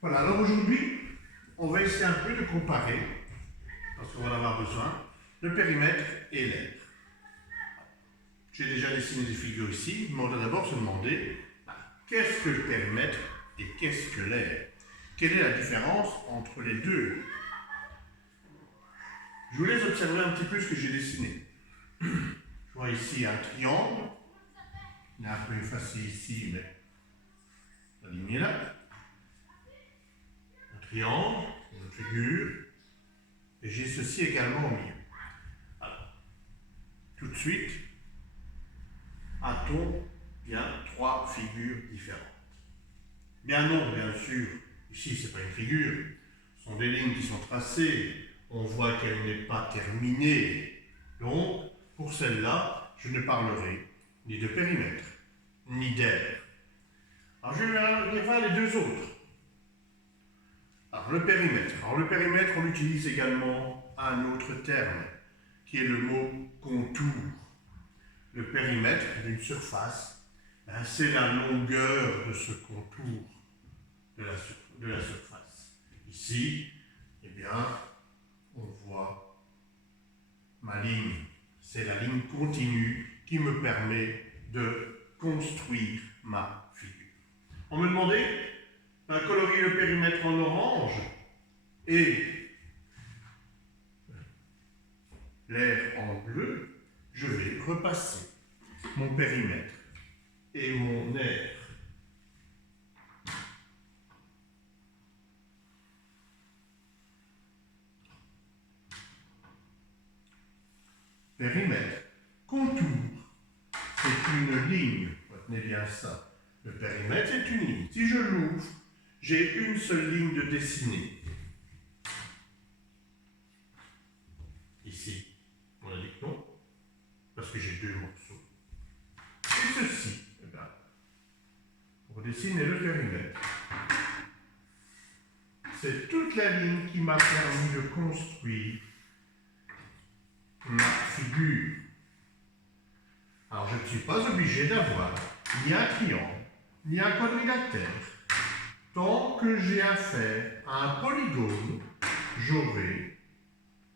Voilà, alors aujourd'hui, on va essayer un peu de comparer, parce qu'on va en avoir besoin, le périmètre et l'air. J'ai déjà dessiné des figures ici, mais on va d'abord se demander qu'est-ce que le périmètre et qu'est-ce que l'air? Quelle est la différence entre les deux? Je vous laisse observer un petit peu ce que j'ai dessiné. Je vois ici un triangle. Il est un peu effacé ici, mais la ligne est là. Un triangle, une figure. Et j'ai ceci également au milieu. Alors, tout de suite, a-t-on bien trois figures différentes? Bien non, bien sûr. Ici, ce n'est pas une figure. Ce sont des lignes qui sont tracées. On voit qu'elle n'est pas terminée. Donc, pour celle-là, je ne parlerai ni de périmètre, ni d'air. Alors, je vais venir voir les deux autres. Alors, le périmètre. Alors, le périmètre, on utilise également un autre terme, qui est le mot contour. Le périmètre d'une surface, c'est la longueur de ce contour de la surface. Ici, eh bien, on voit ma ligne. C'est la ligne continue qui me permet de construire ma figure. On me demandait de colorier le périmètre en orange et l'air en bleu. Je vais repasser mon périmètre et mon air. Périmètre, contour, c'est une ligne. Retenez bien ça. Le périmètre est une ligne. Si je l'ouvre, j'ai une seule ligne de dessinée. Ici, on a dit que non, parce que j'ai deux morceaux. Et ceci, eh bien, pour dessiner le périmètre, c'est toute la ligne qui m'a permis de construire ma figure. Alors, je ne suis pas obligé d'avoir ni un triangle, ni un quadrilatère. Tant que j'ai affaire à un polygone, j'aurai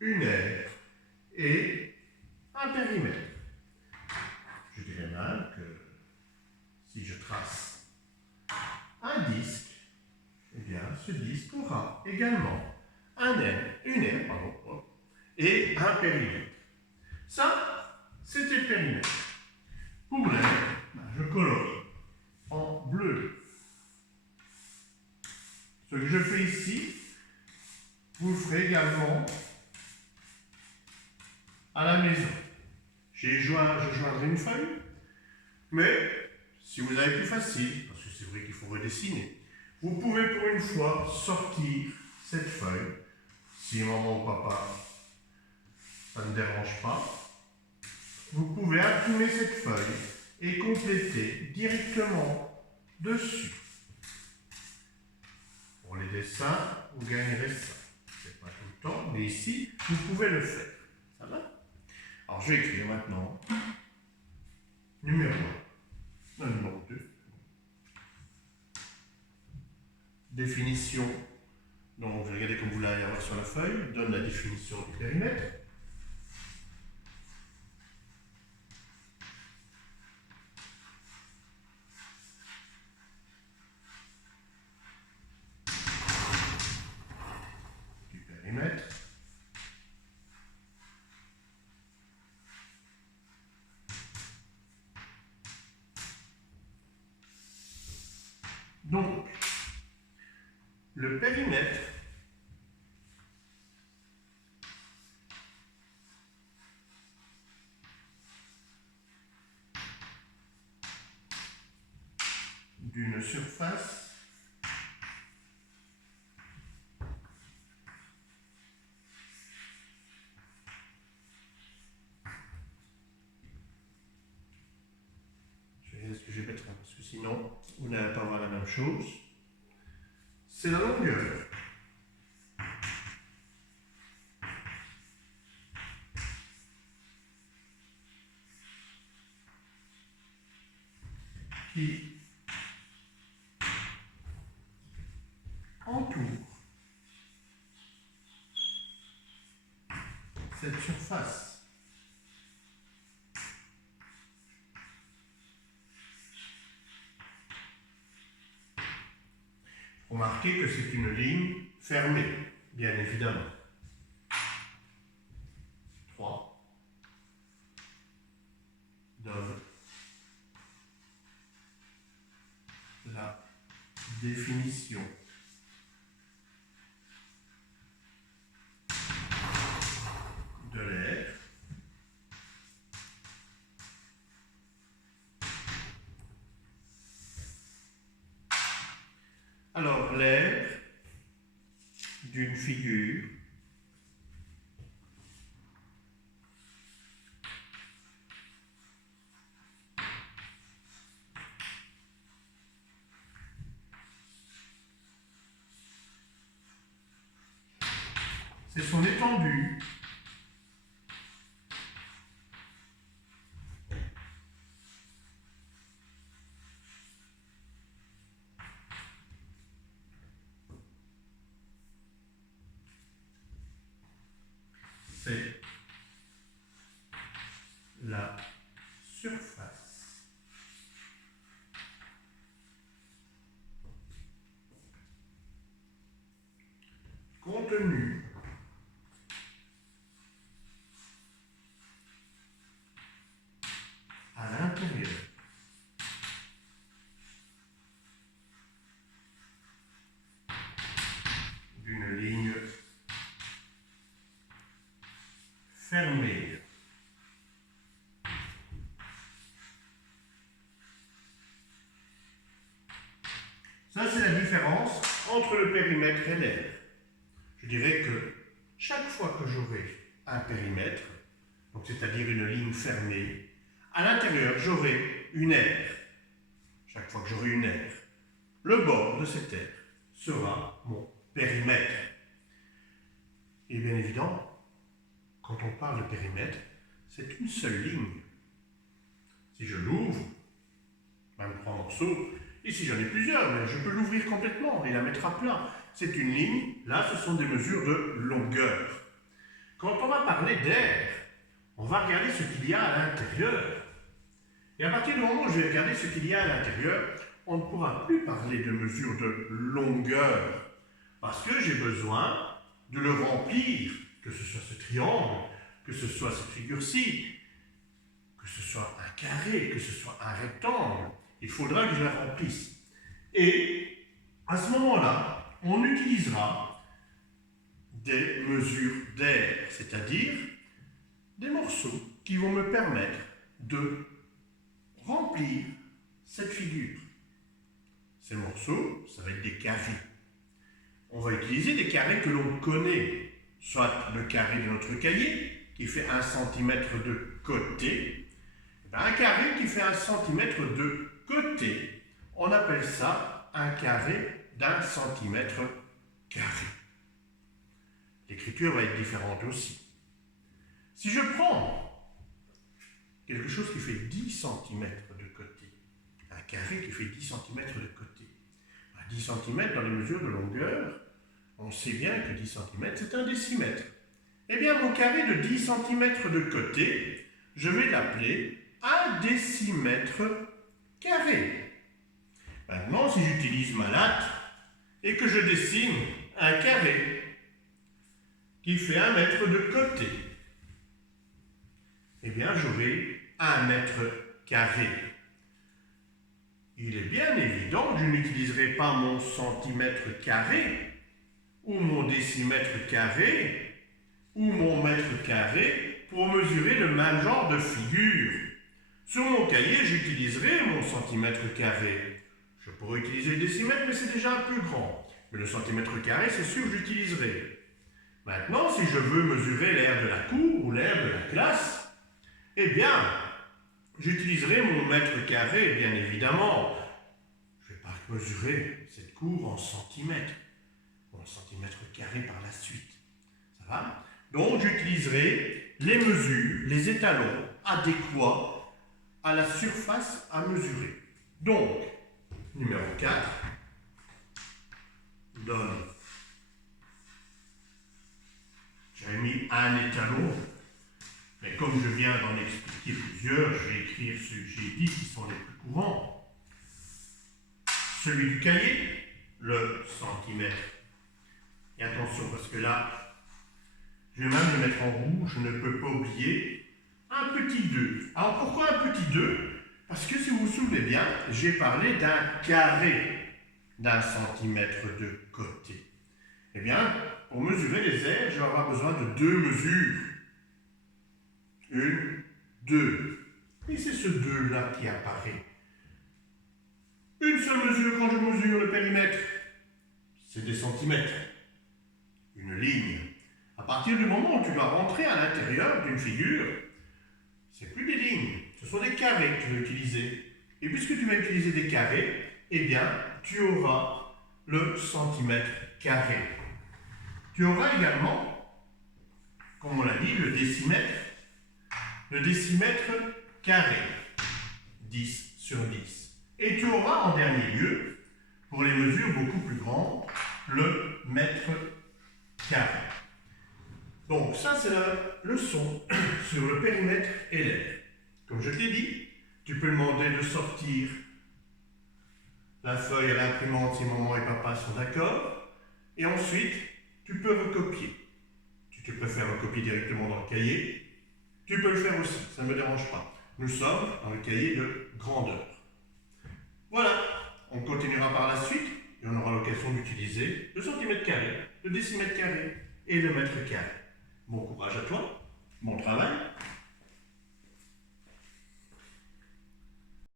une aire et un périmètre. Je dirais même que si je trace un disque, eh bien, ce disque aura également une aire, et un périmètre. Ça, c'était le périmètre. Pour l'air, je colorie en bleu. Ce que je fais ici, vous le ferez également à la maison. Je joindrai une feuille, mais si vous avez plus facile, parce que c'est vrai qu'il faut redessiner, vous pouvez pour une fois sortir cette feuille. Si maman ou papa, ça ne dérange pas, vous pouvez imprimer cette feuille et compléter directement dessus. Pour les dessins, vous gagnerez ça. C'est pas tout le temps, mais ici, vous pouvez le faire. Ça va? Alors, je vais écrire maintenant numéro 1, numéro 2. Définition. Donc, regardez comme vous l'allez avoir sur la feuille. Donne la définition du périmètre. Du périmètre. Donc, le périmètre d'une surface ce que je vais mettre là, parce que sinon, vous n'allez pas avoir la même chose. C'est la longueur. Qui cette surface. Remarquez que c'est une ligne fermée, bien évidemment. 3 donne la définition de l'air alors l'air d'une figure c'est son étendue. C'est la surface contenue à l'intérieur d'une ligne fermée. Ça, c'est la différence entre le périmètre et l'air. Je dirais que chaque fois que j'aurai un périmètre, donc c'est-à-dire une ligne fermée, à l'intérieur, j'aurai une aire. Chaque fois que j'aurai une aire, le bord de cette aire sera mon périmètre. Et bien évidemment, quand on parle de périmètre, c'est une seule ligne. Si je l'ouvre, même 3 morceaux, ici j'en ai plusieurs, mais je peux l'ouvrir complètement et la mettre à plat. C'est une ligne, là ce sont des mesures de longueur. Quand on va parler d'air, on va regarder ce qu'il y a à l'intérieur. Et à partir du moment où je vais regarder ce qu'il y a à l'intérieur, on ne pourra plus parler de mesure de longueur. Parce que j'ai besoin de le remplir, que ce soit ce triangle, que ce soit cette figure-ci, que ce soit un carré, que ce soit un rectangle. Il faudra que je la remplisse. Et à ce moment-là, on utilisera des mesures d'air, c'est-à-dire des morceaux qui vont me permettre de remplir cette figure. Ces morceaux, ça va être des carrés. On va utiliser des carrés que l'on connaît, soit le carré de notre cahier, qui fait 1 cm de côté. Un carré qui fait 1 cm de côté, on appelle ça un carré d'1 cm carré. L'écriture va être différente aussi. Si je prends quelque chose qui fait 10 cm de côté, un carré qui fait 10 cm de côté, 10 cm dans les mesures de longueur, on sait bien que 10 cm c'est un décimètre. Eh bien mon carré de 10 cm de côté, je vais l'appeler 1 décimètre carré. Maintenant, si j'utilise ma latte et que je dessine un carré qui fait 1 mètre de côté, eh bien j'aurai 1 mètre carré. Il est bien évident que je n'utiliserai pas mon centimètre carré ou mon décimètre carré ou mon mètre carré pour mesurer le même genre de figure. Sur mon cahier, j'utiliserai mon centimètre carré. Je pourrais utiliser le décimètre, mais c'est déjà un peu grand. Mais le centimètre carré, c'est sûr que j'utiliserai. Maintenant, si je veux mesurer l'aire de la cour ou l'aire de la classe, eh bien, j'utiliserai mon mètre carré, bien évidemment. Je ne vais pas mesurer cette cour en centimètres, ou en centimètres carrés par la suite. Ça va? Donc, j'utiliserai les mesures, les étalons adéquats à la surface à mesurer. Donc, numéro 4 donne, j'avais mis un étalon Mais comme je viens d'en expliquer plusieurs, je vais écrire ceux que j'ai dit qui sont les plus courants. Celui du cahier, le centimètre. Et attention, parce que là, je vais même le mettre en rouge, je ne peux pas oublier un petit 2. Alors pourquoi un petit 2? Parce que si vous vous souvenez bien, j'ai parlé d'un carré d'un centimètre de côté. Eh bien, pour mesurer les airs, je vais avoir besoin de deux mesures. Une, deux. Et c'est ce 2-là qui apparaît. Une seule mesure quand je mesure le périmètre, c'est des centimètres. Une ligne. À partir du moment où tu vas rentrer à l'intérieur d'une figure, c'est plus des lignes, ce sont des carrés que tu vas utiliser. Et puisque tu vas utiliser des carrés, eh bien, tu auras le centimètre carré. Tu auras également, comme on l'a dit, le décimètre carré, 10 sur 10. Et tu auras en dernier lieu, pour les mesures beaucoup plus grandes, le mètre carré. Donc ça, c'est la leçon sur le périmètre et l'air. Comme je t'ai dit, tu peux demander de sortir la feuille à l'imprimante si maman et papa sont d'accord. Et ensuite, tu peux recopier. Tu peux faire recopier directement dans le cahier. Tu peux le faire aussi, ça ne me dérange pas. Nous sommes dans le cahier de grandeur. Voilà, on continuera par la suite et on aura l'occasion d'utiliser le centimètre carré, le décimètre carré et le mètre carré. Bon courage à toi, bon travail.